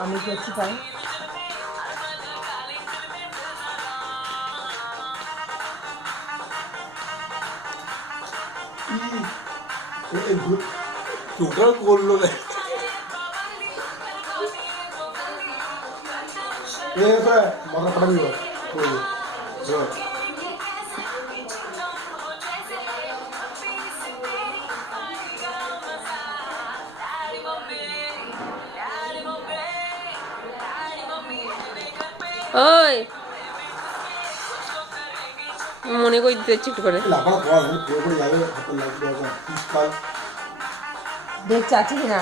আমি করছি তাই। টোটাল করলো না। মাথা ফাটাবি ওই মনে করে দিতে হচ্ছে একটু করে। লাফানো বল পুরোপুরি যাবে হাতে লাগবে দেখছি আছে কিনা।